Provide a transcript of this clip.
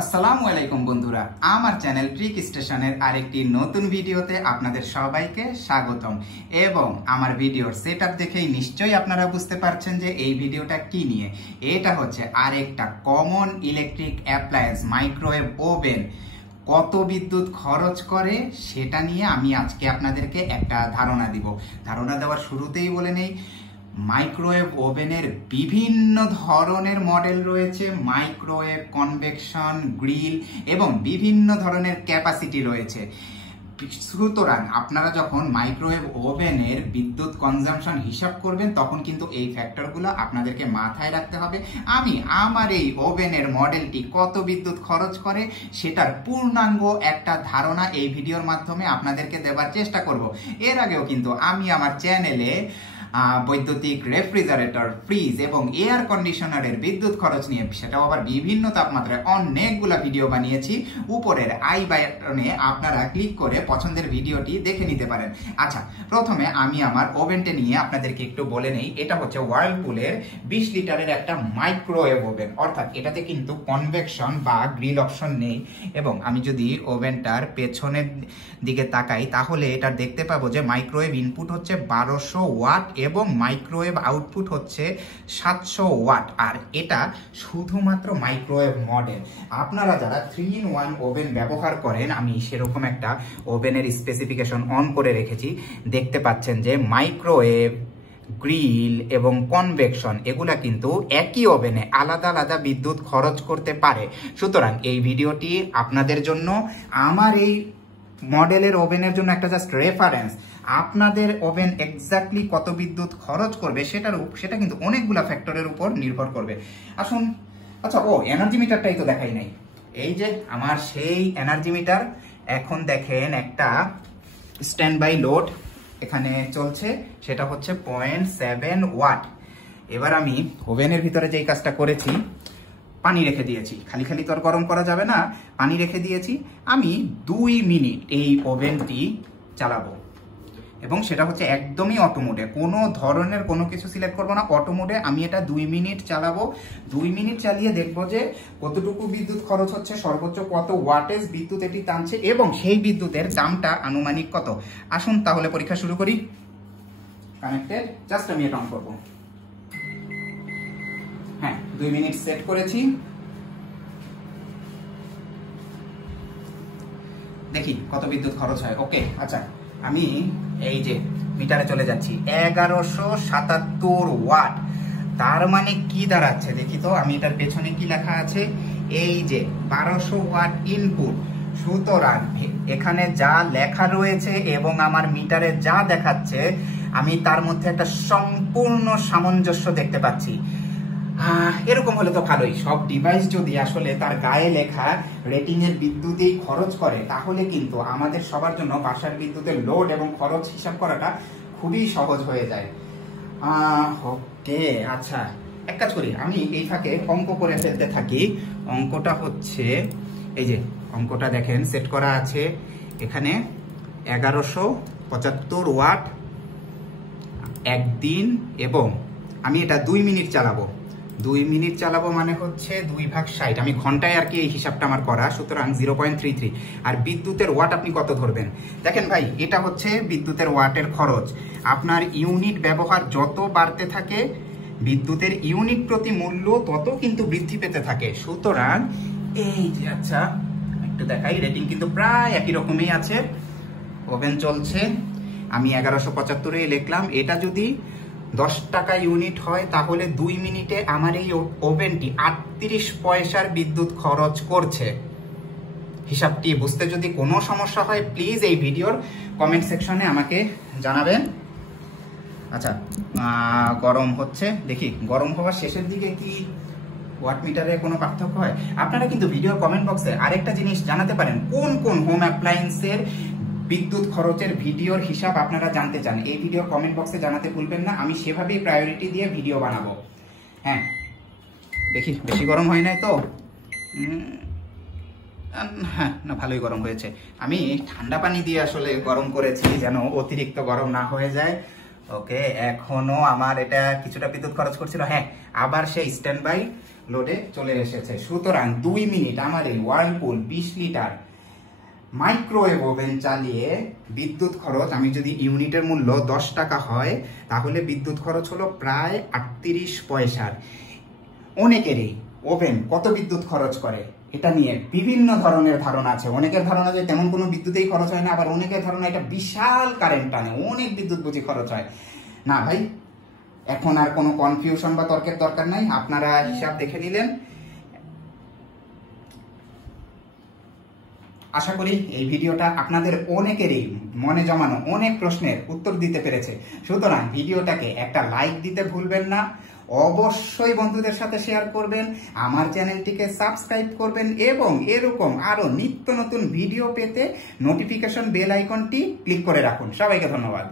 আসসালামু আলাইকুম বন্ধুরা, আমার চ্যানেল ট্রিক স্টেশনের আরেকটি নতুন ভিডিওতে আপনাদের সবাইকে স্বাগতম। এবং আমার ভিডিওর সেটআপ দেখেই নিশ্চয়ই আপনারা বুঝতে পারছেন যে এই ভিডিওটা কি নিয়ে। এটা হচ্ছে আরেকটা common electric appliance microwave oven. কত বিদ্যুৎ খরচ করে সেটা নিয়ে আমি আজকে আপনাদেরকে একটা ধারণা দিব। ধারণা দেওয়ার শুরুতেই বলে নেই, মাইক্রোওয়েভ ওভেনের বিভিন্ন ধরনের মডেল রয়েছে। মাইক্রোওয়েভ, কনভেকশন, গ্রিল এবং বিভিন্ন ধরনের ক্যাপাসিটি রয়েছে। সুতরাং আপনারা যখন মাইক্রোওয়েভ ওভেনের বিদ্যুৎ কনজাম্পশন হিসাব করবেন তখন কিন্তু এই ফ্যাক্টরগুলো আপনাদেরকে মাথায় রাখতে হবে। আমি আমার এই ওভেনের মডেলটি কত বিদ্যুৎ খরচ করে সেটার পূর্ণাঙ্গ একটা ধারণা এই ভিডিওর মাধ্যমে আপনাদেরকে দেওয়ার চেষ্টা করব। এর আগেও কিন্তু আমি আমার চ্যানেলে বৈদ্যুতিক রেফ্রিজারেটর, ফ্রিজ এবং এয়ার কন্ডিশনারের বিদ্যুৎ খরচ নিয়ে, সেটাও আবার বিভিন্ন তাপমাত্রায় অনেকগুলো ভিডিও বানিয়েছি। উপরের আই বাটনে আপনারা ক্লিক করে পছন্দের ভিডিওটি দেখে নিতে পারেন। আচ্ছা, প্রথমে আমি আমার ওভেনটা নিয়ে আপনাদেরকে একটু বলে নেই। এটা হচ্ছে ওয়ার্লপুলের 20 লিটারের একটা মাইক্রোওয়েভ ওভেন, অর্থাৎ এটাতে কিন্তু কনভেকশন বা গ্রিল অপশন নেই। এবং আমি যদি ওভেনটার পেছনের দিকে তাকাই তাহলে এটা দেখতে পাবো যে মাইক্রোওয়েভ ইনপুট হচ্ছে 1200 ওয়াট এবং মাইক্রোওয়েভ আউটপুট হচ্ছে 700 ওয়াট। আর এটা শুধুমাত্র মাইক্রোওয়েভ মডেল। আপনারা যারা 3-in-1 ওভেন ব্যবহার করেন, আমি সেরকম একটা ওভেনের স্পেসিফিকেশন অন করে রেখেছি। দেখতে পাচ্ছেন যে মাইক্রোওয়েভ, গ্রিল এবং কনভেকশন এগুলা কিন্তু একই ওভেনে আলাদা আলাদা বিদ্যুৎ খরচ করতে পারে। সুতরাং এই ভিডিওটি আপনাদের জন্য, আমার এই মডেলের ওভেনের জন্য একটা জাস্ট রেফারেন্স। আপনাদের ওভেন এক্স্যাক্টলি কত বিদ্যুৎ খরচ করবে সেটা কিন্তু অনেকগুলা ফ্যাক্টরের উপর নির্ভর করবে। আসুন, আচ্ছা, এনার্জি মিটারটাই তো দেখাই নাই। এই যে আমার সেই এনার্জি মিটার। এখন দেখেন একটা স্ট্যান্ড বাই লোড এখানে চলছে, সেটা হচ্ছে 0.7 ওয়াট। এবার আমি ওভেনের ভিতরে যেই কাজটা করেছি, পানি রেখে দিয়েছি। খালি খালি তো আর গরম করা যাবে না, পানি রেখে দিয়েছি। আমি 2 মিনিট এই ওভেনটি চালাবো এবং সেটা হচ্ছে একদমই অটো মোডে, কোনো ধরনের কোনো কিছু সিলেক্ট করবো না, অটো মোডে আমি এটা 2 মিনিট চালাবো। 2 মিনিট চালিয়ে দেখবো যে কতটুকু বিদ্যুৎ খরচ হচ্ছে, সর্বোচ্চ কত ওয়াটেজ বিদ্যুৎ এটি টানছে এবং সেই বিদ্যুতের দামটা আনুমানিক কত। আসুন তাহলে পরীক্ষা শুরু করি। কানেক্টেড, জাস্ট আমি এটা অন করবো। হ্যাঁ, 2 মিনিট সেট করেছি। দেখি কত বিদ্যুৎ খরচ হয়। ওকে, আচ্ছা, আমি এই যে মিটারে চলে যাচ্ছি। 1177 ওয়াট। তার মানে কি দাঁড়াচ্ছে দেখি তো, আমি এটার পেছনে কি লেখা আছে। এই যে 1200 ওয়াট ইনপুট। সুতরাং এখানে যা লেখা রয়েছে এবং আমার মিটারে যা দেখাচ্ছে, আমি তার মধ্যে একটা সম্পূর্ণ সামঞ্জস্য দেখতে পাচ্ছি। এরকম হলে তো ভালোই। সব ডিভাইস যদি আসলে তার গায়ে লেখা রেটিং এর বিদ্যুতেই খরচ করে তাহলে কিন্তু আমাদের সবার জন্য বাসার বিদ্যুতের লোড এবং খরচ হিসাব করাটা খুবই সহজ হয়ে যায়। ওকে, আচ্ছা, এক কাজ করি, আমি এই ফাঁকে অঙ্ক করে ফেলতে থাকি। অঙ্কটা হচ্ছে এই যে অঙ্কটা দেখেন সেট করা আছে এখানে 1175 ওয়াট একদিন, এবং আমি এটা 2 মিনিট চালাবো। 2 মিনিট চালাবো মানে হচ্ছে 2/60। আমি ঘন্টায় আর কি এই হিসাবটা আমার করা, সুতরাং 0.33। আর বিদ্যুতের ওয়াট আপনি কত ধরবেন? দেখেন ভাই, এটা হচ্ছে বিদ্যুতের ওয়াটের খরচ। আপনার ইউনিট ব্যবহার যত বাড়তে থাকে বিদ্যুতের ইউনিট প্রতি মূল্য তত কিন্তু বৃদ্ধি পেতে থাকে। সুতরাং এই যে, আচ্ছা একটু দেখাই, রেটিং কিন্তু প্রায় একই রকমই আছে। ওভেন চলছে, আমি 1175 লিখলাম। এটা যদি 10 টাকা ইউনিট হয় তাহলে 2 মিনিটে আমার এই ওভেনটি 38 পয়সার বিদ্যুৎ খরচ করছে। হিসাবটি বুঝতে যদি কোনো সমস্যা হয় প্লিজ এই ভিডিওর কমেন্ট সেকশনে আমাকে জানাবেন। আচ্ছা, গরম হচ্ছে, দেখি গরম হওয়ার শেষের দিকে কি ওয়াট মিটারে কোনো পার্থক্য হয়। আপনারা কিন্তু ভিডিও কমেন্ট বক্সে আরেকটা জিনিস জানাতে পারেন, কোন কোন হোম অ্যাপ্লায়েন্সের বিদ্যুৎ খরচের ভিডিওর হিসাব আপনারা জানতে চান। এই ভিডিও কমেন্ট বক্সে জানাতে ভুলবেন না, আমি সেভাবেই প্রায়োরিটি দিয়ে ভিডিও বানাবো। হ্যাঁ, দেখি বেশি গরম হয় নাই তো। হ্যাঁ, না, ভালোই গরম হয়েছে। আমি ঠান্ডা পানি দিয়ে আসলে গরম করেছি যেন অতিরিক্ত গরম না হয়ে যায়। ওকে, এখনো আমার এটা কিছুটা বিদ্যুৎ খরচ করছিল। হ্যাঁ, আবার সেই স্ট্যান্ড বাই লোডে চলে এসেছে। সুতরাং 2 মিনিট আমার এই ওয়ার্লপুল 20 লিটার মাইক্রোওয়েভ ওভেন চালিয়ে বিদ্যুৎ খরচ, আমি যদি ইউনিটের মূল্য 10 টাকা হয় তাহলে বিদ্যুৎ খরচ হলো প্রায় 38 পয়সার। অনেকেরই ওভেন কত বিদ্যুৎ খরচ করে এটা নিয়ে বিভিন্ন ধরনের ধারণা আছে। অনেকের ধারণা যে তেমন কোনো বিদ্যুতেই খরচ হয় না, আবার অনেকের ধারণা এটা বিশাল কারেন্ট টানে, অনেক বিদ্যুৎ বুঝি খরচ হয়। না ভাই, এখন আর কোনো কনফিউশন বা তর্কের দরকার নাই, আপনারা হিসাব দেখে নিলেন। আশা করি এই ভিডিওটা আপনাদের অনেকেরই মনে জমানো অনেক প্রশ্নের উত্তর দিতে পেরেছে। সুতরাং ভিডিওটাকে একটা লাইক দিতে ভুলবেন না, অবশ্যই বন্ধুদের সাথে শেয়ার করবেন, আমার চ্যানেলটিকে সাবস্ক্রাইব করবেন এবং এরকম আরো নিত্য নতুন ভিডিও পেতে নোটিফিকেশন বেল আইকনটি ক্লিক করে রাখুন। সবাইকে ধন্যবাদ।